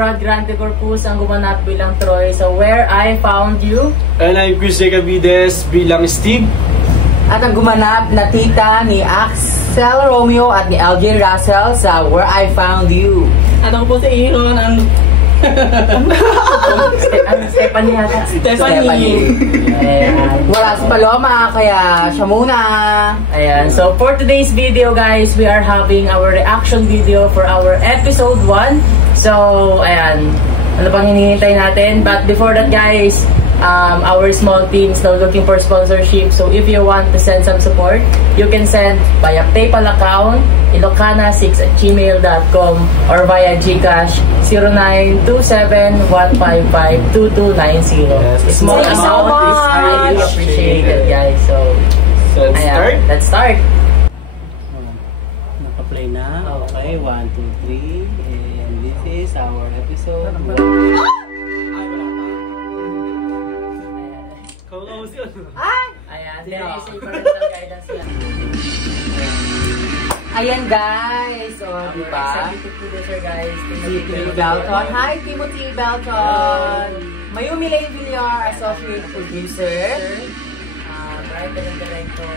Rod Grande Corpus ang gumanap bilang Troy sa Where I Found You. And I'm Chris Jacobides bilang Steve. At ang gumanap na tita ni Axel Romeo at ni LJ Russell sa Where I Found You. At ako po si Aaron, ang Stephanie yata. Stephanie. Ayan. Wala si Paloma, kaya siya muna. Ayan. So for today's video guys, we are having our reaction video for our episode 1. So, ayan. Ano pang hinihintay natin? But before that guys, our small team is now looking for sponsorship. So if you want to send some support, you can send via PayPal account ilocana6@gmail.com or via GCash 0927-155-2290. Small Thank you so amount is much. highly appreciated guys. So let's start. nakaplay na. Okay, 1, 2, 3. And this is our episode. Ayan, there is a parental guidance yan. Ayan guys, di ba? Executive producer guys, Timothy Belton. Hi Timothy Belton. Mayumi Lane Villar, associate producer. Writer and director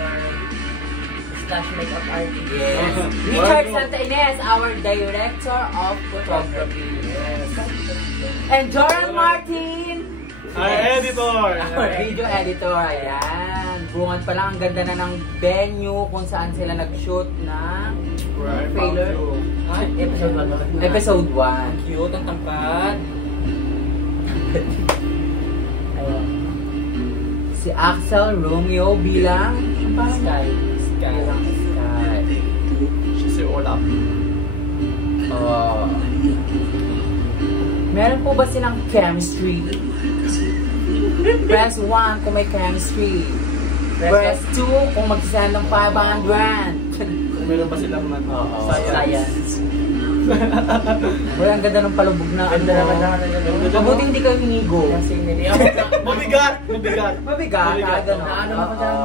/ makeup artist. Yes. Richard Santa Ines, our director of photography. Yes. And Joran Martin, Our editor. our video editor. Ayan. Bungad pa lang, ang ganda na ng venue kung saan sila nag-shoot na trailer. Episode 1. Episode 1. Cute, ang tangkad. Ayan. Si Axel Romeo bilang Sky. bilang Sky. She's a all up. Meron po ba silang chemistry? Press 1 kung may chemistry. Press 2 kung magsasend ng 500. Kung meron pa silang Science. Uy, ang ganda ng palubog na ano. Mabuti hindi kayo hinigo. Yung scenery. Mabigat! Mabigat, gano'n. Ano ako dyan?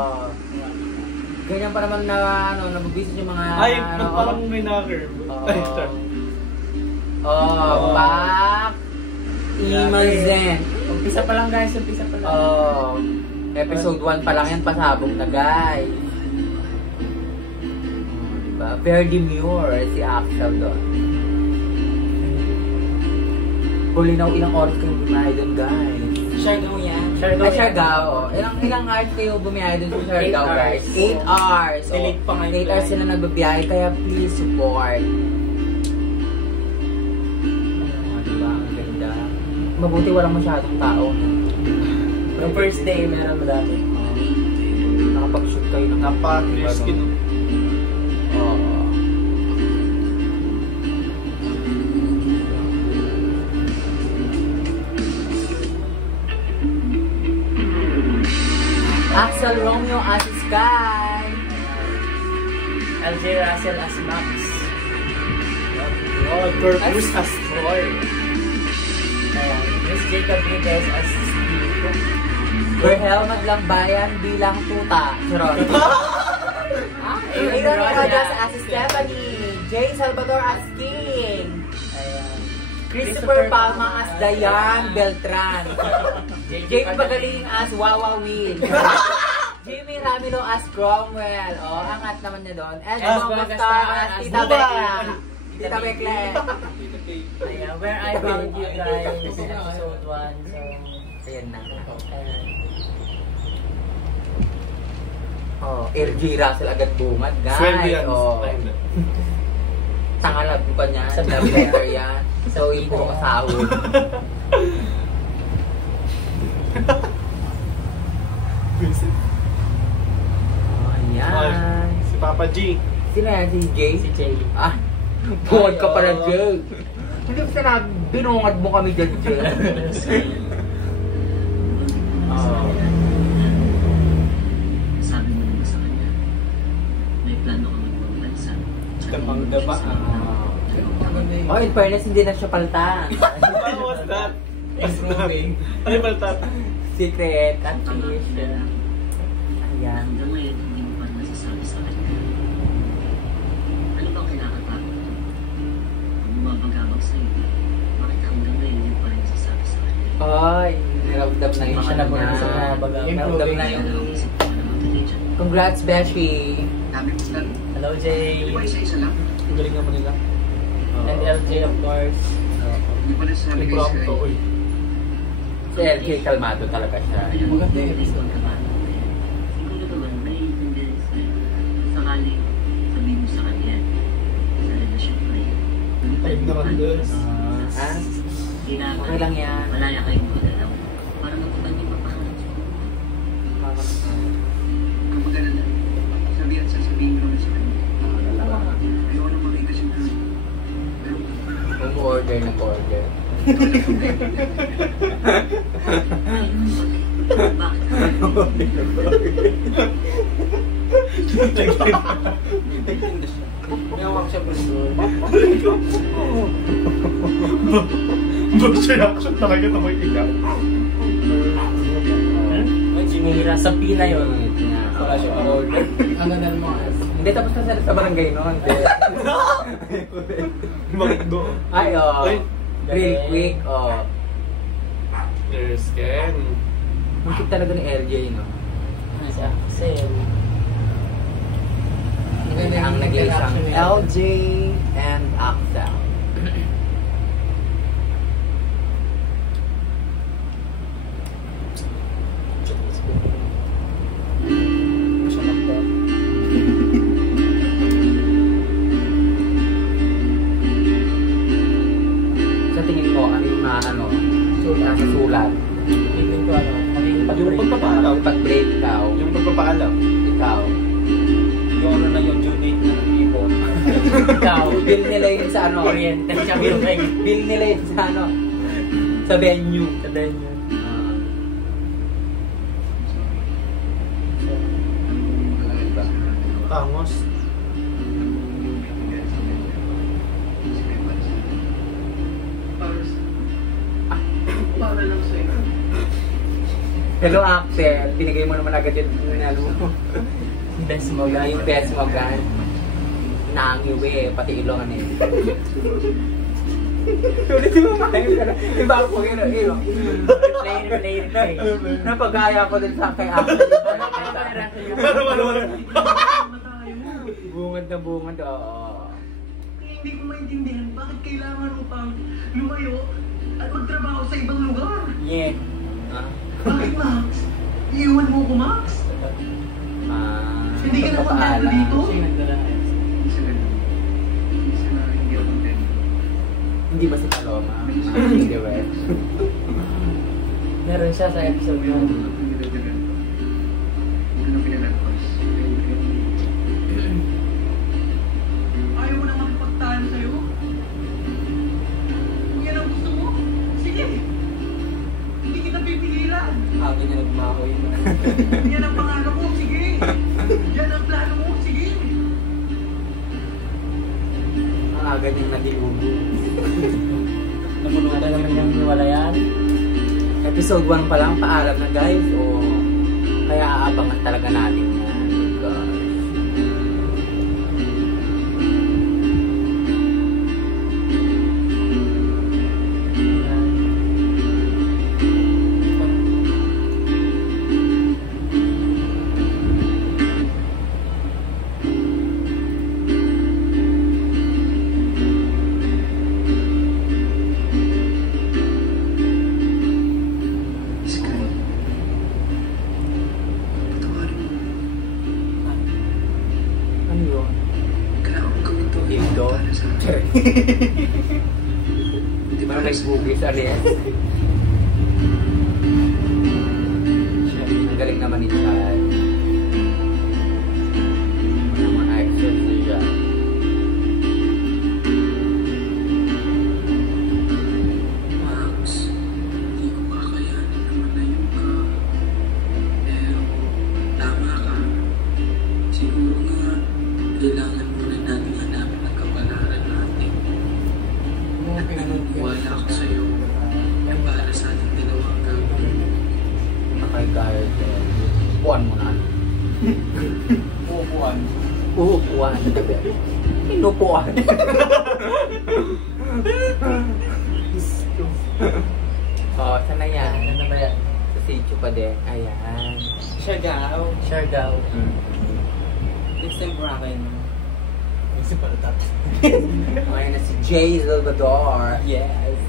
Ganyan pa naman na nabubisit yung mga Ay, parang may na-curve. back. Imazen. Umpisa pa lang guys, umpisa pa lang. Episode 1 pa lang yan, pasabog na guys. Diba? Very demure si Axel doon. Huli na ilang oras kayo bumiyahe doon guys. Siargao yan. Ay, Siargao. Ilang hours kayo bumiyahe doon sa Siargao guys? 8 hours. Delete pa ngayon. 8 hours sila nagbabiyahe, kaya please support. Diba? Ang ganda. Mabuti walang masyadong tao. Yung first day, meron madami. Nakapag-shoot kayo ng Napaka-risky no? Axel Romeo as Sky. LJ Russell as Max. Corpus as Troy. Ayan. Miss Jacob Vides as Steve. Berhel Maglambayan bilang tuta. Charot. Aaron Rojas as Stephanie. Jay Salvador as King. Ayan. Christopher Palma as Dayan Beltran. Jay Pagaling as Wawa Will. Jimmy Ramilo as Cromwell. Angat naman niya doon. And Bongo Star as Tita Bekla. Tita Bekla. Ayan. Where I Found You guys. Episode 1. So, Ayan na. ayan. LJ Russell agad bungad, guys. Sweldo yan. Tangalab ko pa niya. Love letter yan. So, yung puro kasahod. Ayan. Si Papa G. Sino yan? Si Jay? Si Jay. Bungad ka pa na, Jay. Hindi ko sinabi, binungad mo kami dyan, Jay. Sabi mo naman sa kanya, may plano ka magpapansa. Damang-dama. In fairness, hindi na siya paltan. What was that? Improving. Ano yung baltat? Secret. Tama. Ayan. Hanggang ngayon, hindi mo pa nasasabi sa kanya. Ano bang kinakatakot mo? Kung bumabagabag sa'yo, bakit hanggang ramdam na yung Siya na po niya. sa baga. Ramdam na yung... Congrats, Beshi! Hello, Jay. Ang galing naman nila. And LJ, of course. Ang prom to, uy. Si LK, kalmado talaga siya. Maganda yung siguro naman, may tendency sakali sabihin mo sa kanya sa relasyon ko rin. Time naman doon. Ha? Okay lang yan. Malaya kayong magalaw. Para matukan yung mapakalas ko. Kapag ano na, sasabihin ko naman sa kanya. Ayoko na makita siya na. Order na order. Bakit? May hawak siya po doon. Ba't reaction talaga na may ikaw? Sinira sa Pina yun. Wala siya order. Ang ganda mo. Hindi, tapos na sa barangay noon. Magdo. Ay, oh. Ay. Real quick, oh. There's Ken. Ang cute talaga ni LJ, no? Si Axel. Ang nag-iisang LJ and Axel. Sa tingin mo, ano yung mga ano? Nasa sulat. Feeling ko ano, magiging Yung pag-break. pagpapaalam. Pag-break ikaw. Yung pagpapaalam. Ikaw. Yung ano na yung due date na ng ibon. Ikaw. Bill nila yun sa ano? Oriental siya, Bill. Bill nila yun sa ano? Sa venue. Sa venue. Tangos. Para lang sa'yo. Hello, Axel. Binigay mo naman agad yung ano mo. Best mo, guys. Yung best mo, guys. Nangiwi, pati ilong ano eh. Ulit mo makain ka na. Iba ako, yun. Replay. Napagaya ko din sa kay Axel. Bungad na bungad, oo. Hindi ko maintindihan bakit kailangan mo pang lumayo at magtrabaho sa ibang lugar. Yeah. Bakit, Max? Iiwan mo ko, Max? Hindi ka na kontento dito? Hindi ba si Paloma? Hindi ba? Meron siya sa episode 1. Ayaw mo naman pagtahan sa'yo? Kung yan ang gusto mo, sige. Hindi kita pipigilan. Ako niya nagmahoy. Yan ang pangarap mo, sige. Yan ang plano mo, sige. Ang aga niyang nadilugo. Ano naman yung niwalayan? Episode 1 pa lang, paalam na guys. O kaya aabangan talaga natin yan. Gosh. Ano yun? Dildo? Di ba may bugis Ariel? Ang galing naman ni Chad. Ano naman access niya? Max, hindi ko kakayanin na malayo ka. Pero, tama ka. Siguro nga, kailangan muna natin hanapin ang kapalaran natin. Wala ako sa'yo. Yung para sa ating dalawang gagawin. Nakagaya dyan. Upuan mo na. Uupuan. Uupuan. Inupuan. Oh, sana yan. Ano ba yan? Stage pa din. Ayan. Siargao. Siargao. Next time po akin. Kasi pala tapos. Ayan na si Jay Salvador. Yes.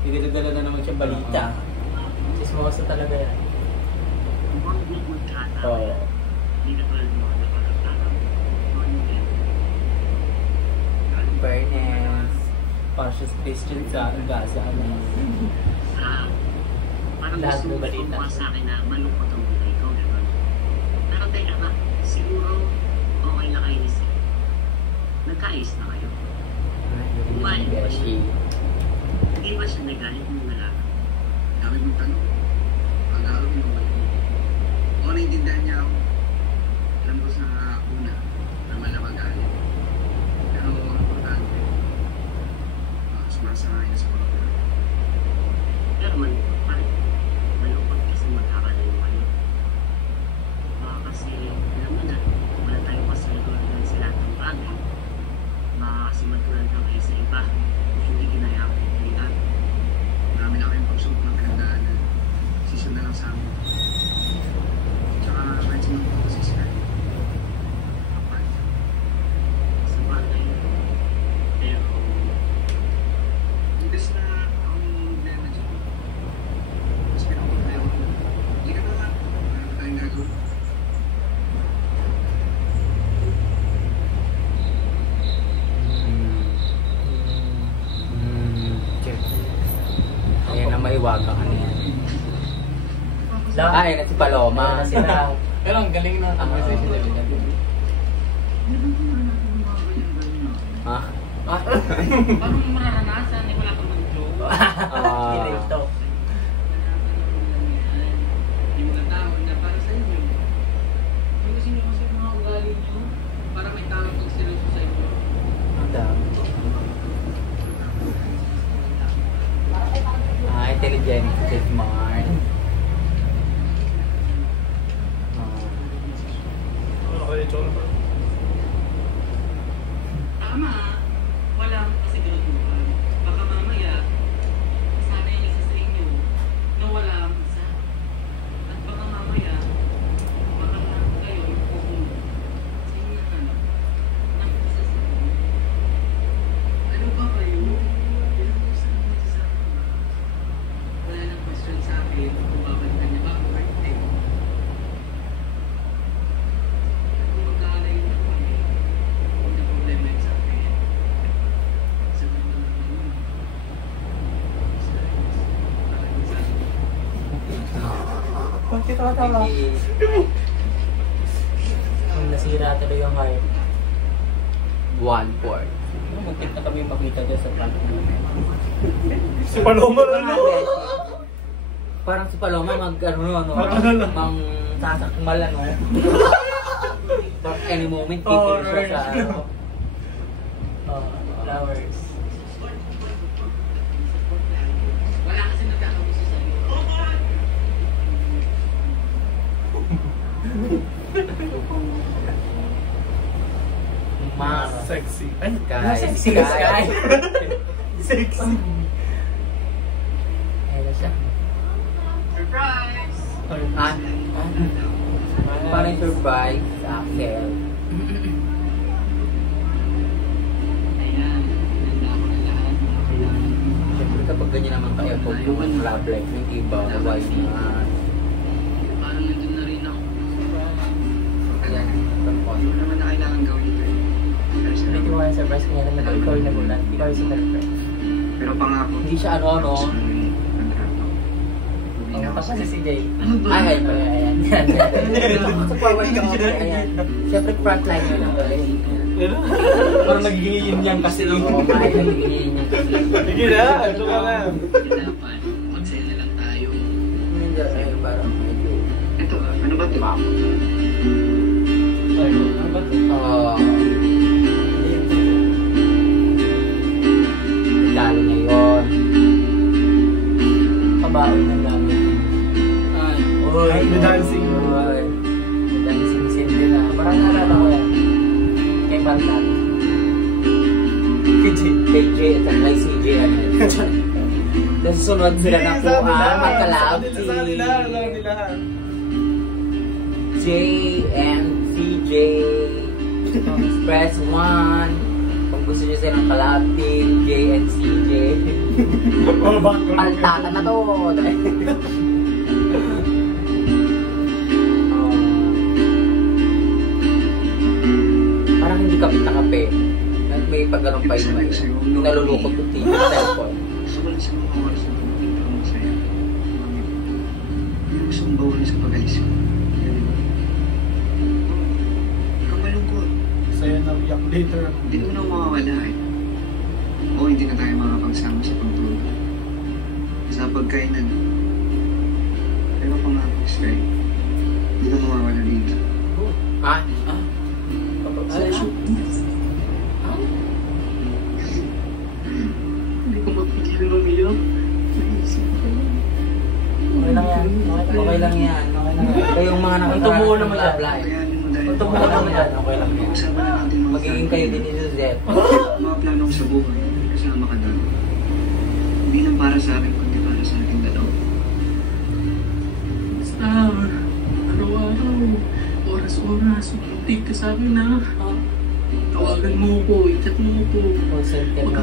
Pinagdala na naman siya balita. Chismoso talaga yan. Oo. Fairness. Cautious Christian sa Gaza. Parang Lahat gusto ng mo balita. sa akin na malungkot ang buhay ko, gano'n. Pero teka nga, siguro okay na kayo ni Sid. Nagkaayos na kayo. Kumain ba siya? Hindi ba siya nagalit mo na lang? Dami mong tanong. Pag-aaral mo naman. O naiintindihan niya ako. Alam ko sa una na malamang galit. Pero ang importante, sumasakay na sa pagkakas. Pero malungkot pa rin. Malungkot kasi magkakalayo kayo. Baka kasi, alam mo na, wala tayong kasaluhan sa lahat ng bagay. Baka kasi matulad lang kayo sa iba na hindi ginaya ang pilihan. Marami na kayong pagsubok ng pinagdaanan. Season na lang sa amin. Tsaka kahit sa mga pagkasisira. Kapag. Sa bagay. Pero, Imbes na ako yung problema dyan. Mas pinakaproblema ko. Hindi ka na lang. Ano ba tayong gagawin? Ayan na maiwaga ka niya. Lahat. Ayan na si Paloma. Ayan na sila. Pero ang galing na conversation nila niya. Ha? parang mararanasan, wala kang mag-joke. Kilig to. Yung mga tao na para sa inyo. Ayusin niyo kasi mga ugali niyo. Para may tao pagsiloso sa inyo. Ang dami. Intelligent, smart. Ano kayo, Cholo? Tama, walang kasiguraduhan. Baka mamaya, sana yung isa sa inyo na wala ang isa. At baka mamaya, baka lang kayo pupunta sa inyo na ng isa sa inyo. Ano ba kayo? Ilang gusto nyo magsasama? Wala nang question sa akin kung babalikan niya ba ako birthday. At kung magkakalayo na kami, hindi na problema yun sa akin. Sa mga naman yun. Bakit ka tama? Ang nasira talaga yung heart. 1-4. Muntik na kami makita dyan sa front mo. Si Paloma na no? Parang si Paloma mag mang sasakmal ano. But any moment titigil siya sa ano. Oh, flowers. Wala kasi nagkakagusto sa iyo. Mas Sexy. Ay, Sexy sky. sexy. Ayan na siya. Surprise! Ah, parang surprise sa Axel. Ayan, handa ko na lahat. Siyempre kapag ganyan naman kaya pag naman love life ng iba, why not? Parang nandun na rin ako. Ayan, Hindi mo naman na kailangan gawin ito eh. Pero sa Hindi mo nga surprise kanya na ikaw yung nagulat. Ikaw yung sinurprise. Pero pangako. hindi siya ano, no? Oh, tapos si CJ. Ay, Ayan. sa forward ka okay, ayan. Siyempre frontline yun ang guys. Parang nagiging yin yang kasi. Oo, ay, nagiging yung kasi. Sige na, ito ka na. Dapat, magsaya na lang tayo. Hindi, ay, parang medyo. Ito, ano ba ito? Ay, ano ba ito? Regalo niya yun. Kabaon ng gamit. Ay, Uy, May dancing. Uy. May dancing scene din na. Parang naalala ko yan. Kay Bantan. KJ at kay CJ ano yun. Nasusunod sila na po magkalab Sa nila. J and CJ. Press 1. Kung gusto nyo silang kalab team, J and CJ. Paltata na to. Parang hindi kapit na kape. May pagganong pa yun. Nalulukot yung cellphone. Gusto ko lang sa mga oras na pumunta ko masaya. Hindi gusto kong bawal sa pag-alis ko. Ikaw malungkot. Sa'yo na react later. Hindi mo na mawawala eh. O hindi na tayo makapagsama sa pagtulog. Sa pagkainan. Pero pangako Sky, hindi ka mawawala dito. Hindi ko mapigil umiyak. Naisip ko. Okay lang yan. Okay lang yan. Kayong mga Tumuo naman yan. Kayanin mo dahil Tumuo naman yan. Okay lang yan. pag-usapan na natin mga Magiging kayo din ni Suzette. mga plano ko sa buhay. Kasama ka doon. Hindi lang para sa akin, kundi para sa ating dalawa. Basta, araw-araw, oras-oras, mag-update ka sa akin ha. Tawagan mo ko, i-chat mo ko.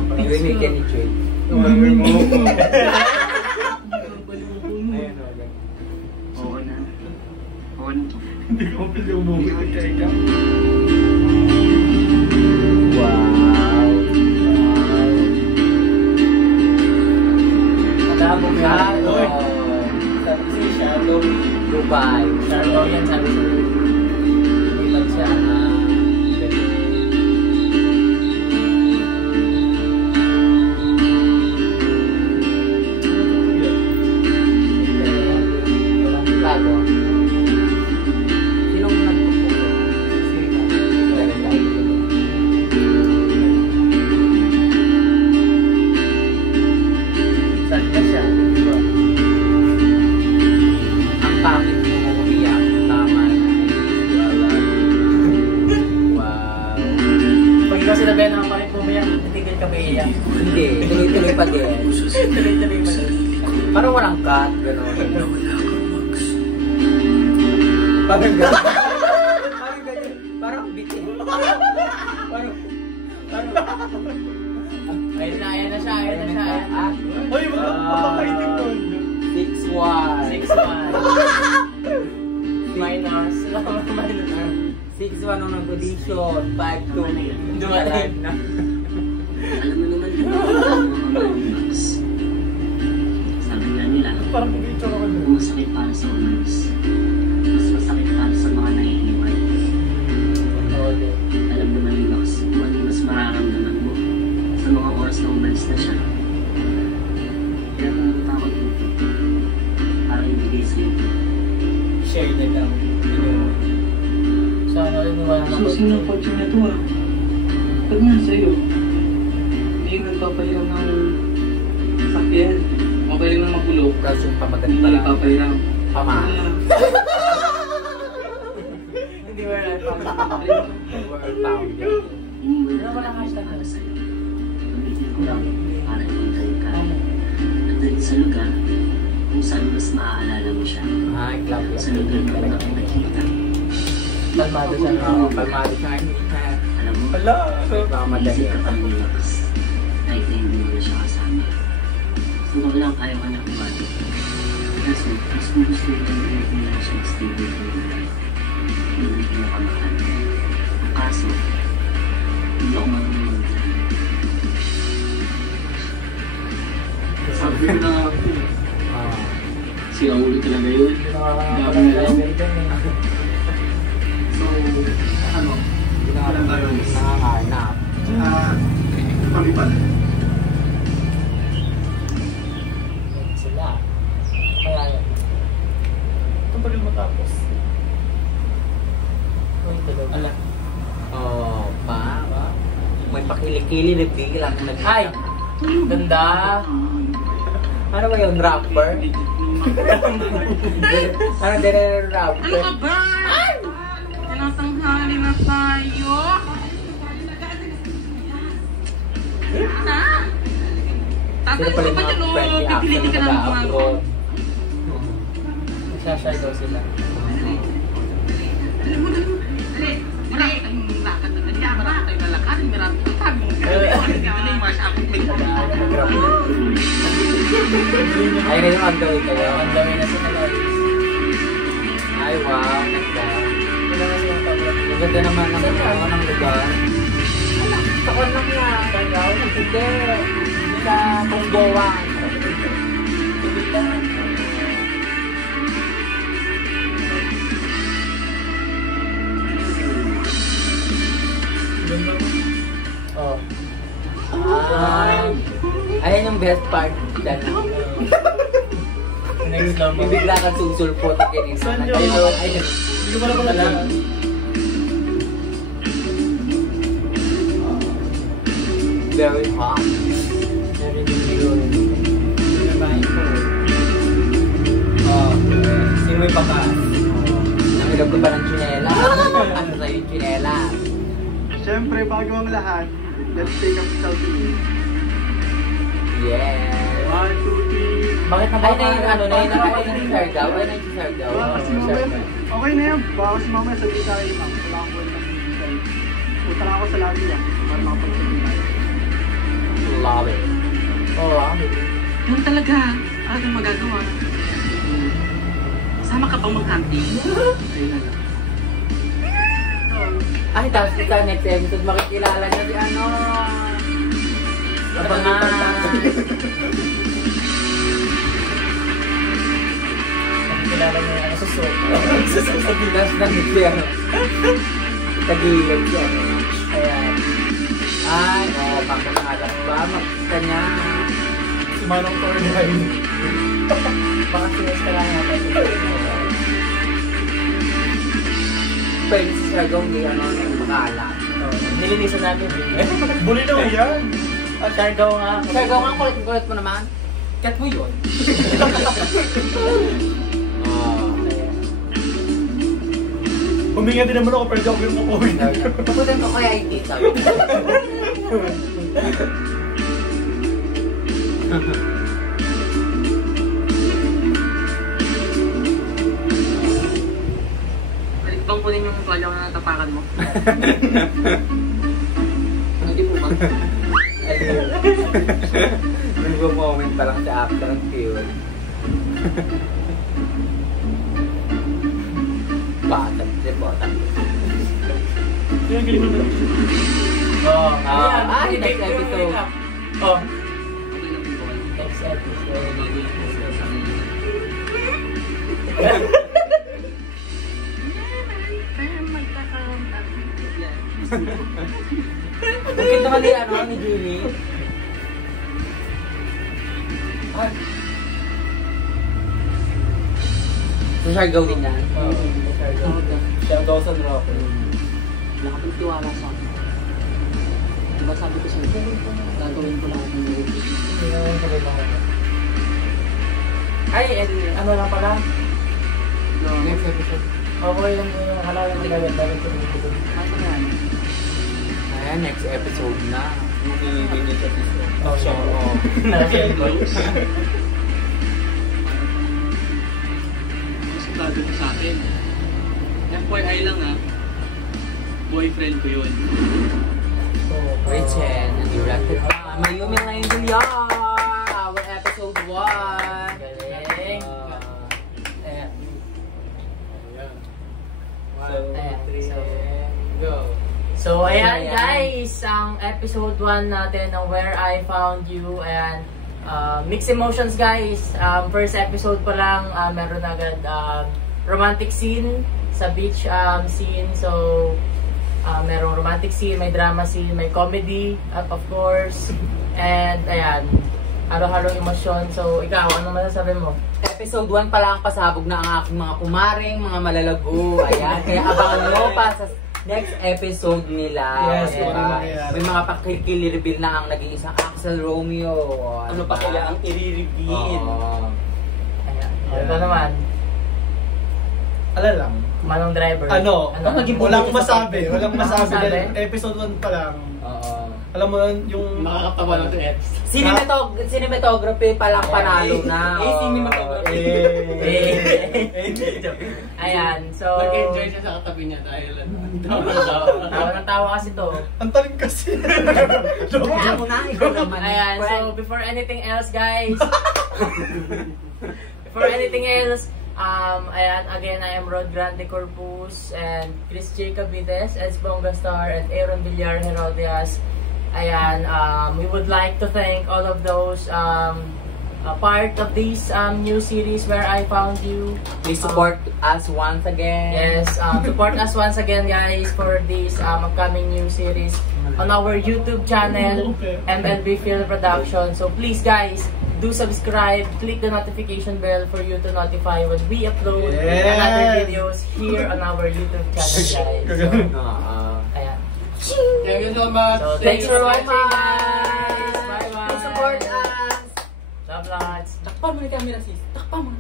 Gawin ka ni Trey. Tumawin mo. Babaliw ko mo. Oo na. Oo na to. Hindi ko pwede umuwi ka ikaw. Wow. Madamo ka. Sabi si Shadow. Dubai. Shadow yan, sabi sa lipat siya na Bago. Sinong nagpupupo? saan ka siya, di ba? Ang pangit mo umiyak. Tama na. Wow. Pag ikaw sinabihan naman pa rin pumiyak, titigil ka ba iiyak? Hindi. Tuloy-tuloy pa din. Tuloy-tuloy pa rin. Parang walang cut. Gano'n. Parang gano'n. Parang ganyan. Parang bitin. Ayun na siya, ayun na siya. Hoy, magkakaitim ko. 6-1. 6-1. Minus. 6-1 ang nag-audition. 5-2. Dumating. na. Alam mo naman yung mga Max. Sabi nga nila, Parang pag-itsura ko doon. kung masakit para sa umalis, mas masakit para sa mga nahihiway. Alam naman ni Max kung ano yung mas mararamdaman mo sa mga oras na umalis na siya. Kaya pumunta ako dito para ibigay sa'yo. Share na lang. Sana rin niwala na Susi ng kotse niya to ah. Pag nga sa'yo, hindi nagpapahiram ng sakyan. Mapahiram ng magulo. Tapos yung Hindi pamaganda lang. nagpapahiram. Pamahal. Hindi mo rin World pound yan. Iniwan Ano na ba lang hashtag para na? sa'yo. Gamitin ko lang para ipuntahin ka. At dahil sa lugar kung saan mas maaalala mo siya. Ay, club Sa lugar na una kang nakita. Kalmado siya. Oo, palmado siya. Alam mo, Hala. Mamadali. isip ka pang relax. Kahit na hindi mo na siya kasama. Gusto ko lang ayaw ka na kumati. Kaso, mas gusto ko lang hindi lang siya stable sa life. Hindi ko nakamahal. Ang kaso, hindi ako marunong mag-drive. Sabi ko na ako, si Aulo talaga yun. Dami na lang. So, ano? Nangangarnap. Palipad. Sila. Kaya yan. Ito pa rin matapos. Uy, tulog. Ala. Oh, pa. May pakili-kili na bigla. Ay! Ganda! Ano ba yung rapper? Ano din yung rapper? Ano ka ba? Tinatanghali na tayo. Ha? Sila pala yung mga friendly actor na mag-abroad. Magsashy daw sila. Ay, na yung on-the-way kayo. Ang dami na sila guys. Ay, wow. Ganda. Sila na yung tablet. Ang ganda naman ng lugar. Sa lang nga. Tagaw. Hindi. Sa Punggawan. Oh. Ayan yung best part. Next naman. Bibigla kang susulpot. Saan yun? Ayun. Hindi ko pala pala lang. Very hot. Very good. Nabahin ko. Simoy pa ka. Nangilap ko pa ng chinela. Ano sa'yo yung chinela? Siyempre, bago ang lahat, let's take a selfie. Yeah. 1, 2, 3. Bakit Ay, na yung ano, na yung nakakain ng Sargaw. Ay, na yung Sargaw. Kasi mamaya, okay na yan. Baka kasi mamaya sabihin tayo ni Ma'am. Wala akong kwenta ng bibigay. Punta lang ako sa lobby para makapagsabihin tayo. Love it. Oh, Ganun talaga. Ano yung magagawa? Sama ka pang mag-hunting? Ay, tapos sa next episode, makikilala niya si ano. Abangan. kilala mo yung susok. Sa bilas ng siya. Tagilid siya. Ayan. Ay, pagkakalas ba? Makita niya. Si Manong Tornay. Baka sinas ka lang natin. Pwede si Sargong di ano yung makalat. Nilinisan namin. Buli na yan. Sargaw nga. Sargong nga, kulit mo naman. Kat mo yun. Huminga din naman ako, pero di ako yung mapuhin. Papunta mo kaya IT, sabi ko. Balik bang kunin yung tuwalya ko na natapakan mo? Hindi po ba? Nag-moment pa lang sa after ng fuel. Bata, di ba? Yung galing mo na. Oh, Next episode. Oh, Okay lang po. next episode. Bakit naman ni ano ni Jimmy? So, siya gawin yan. Oh, Sargaw. Siya daw sa dropper. Nakapagtiwala sa akin. Diba sabi ko sa'yo, gagawin ko lahat ng movie. Hindi naman tuloy lang ako. Ay, ano lang pala? Next episode. Okay lang yung halawin ng gawin. Dahil ko dito. Ano yan? Ayan, next episode na. Bumibigay siya siya. Oh, siya. Oo. Nalagyan ko. Sabi ko sa akin. FYI lang ha. Boyfriend ko yun. So, Rachel, directed by Mayumi Langdon. Our episode 1. Galing. Ayan. So, ayan guys, ang episode 1 natin ng Where I Found You. Ayan, mixed emotions guys. First episode pa lang, meron agad romantic scene sa beach scene. So, merong romantic scene, may drama scene, may comedy, of course. And ayan, halo-halong emosyon. So, ikaw, ano masasabi mo? Episode 1 pa lang pasabog na ang aking mga kumaring, mga malalago. Ayan, kaya abangan mo pa sa next episode nila. Yes, diba? kung ano mangyayari. May mga pakikili-reveal na ang nag-iisang Axel Romeo. Ano pa kaya ang i-reveal? Oo. Ayan. Ito naman, Ala lang. Manong Driver. Ano? Ano? Walang masabi. Walang masabi. Masabi? Dahil episode 1 pa lang. Oo. Alam mo yun, yung... Nakakatawa lang yung eps. Cinematography palang panalo na. Cinematography. Ayan, so... Nag-enjoy siya sa katabi niya dahil tawa ng tawa kasi to. Ang talim kasi. Kaya mo na, ikaw naman. Ayan, so before anything else guys, ayan, again, I am Rod Grande Corpus and Chris J. Cabides, Eds Bongastar, and Aaron Villar Herodias. Ayan, we would like to thank all of those part of this new series where I found you. Please support us once again. Yes, support us once again guys for this upcoming new series on our YouTube channel, MLB Film Production. So please guys, do subscribe, click the notification bell for you to notify when we upload another videos here on our YouTube channel guys. So, ayan. Thank you so much. So thanks for watching guys. guys. Bye bye. Please support us. Love lots. Takpan mo ni camera sis. Takpan mo.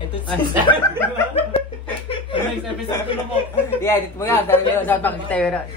Ito next episode na mo. Yeah, edit mo yan. Dahil yun, saan pag tayo na.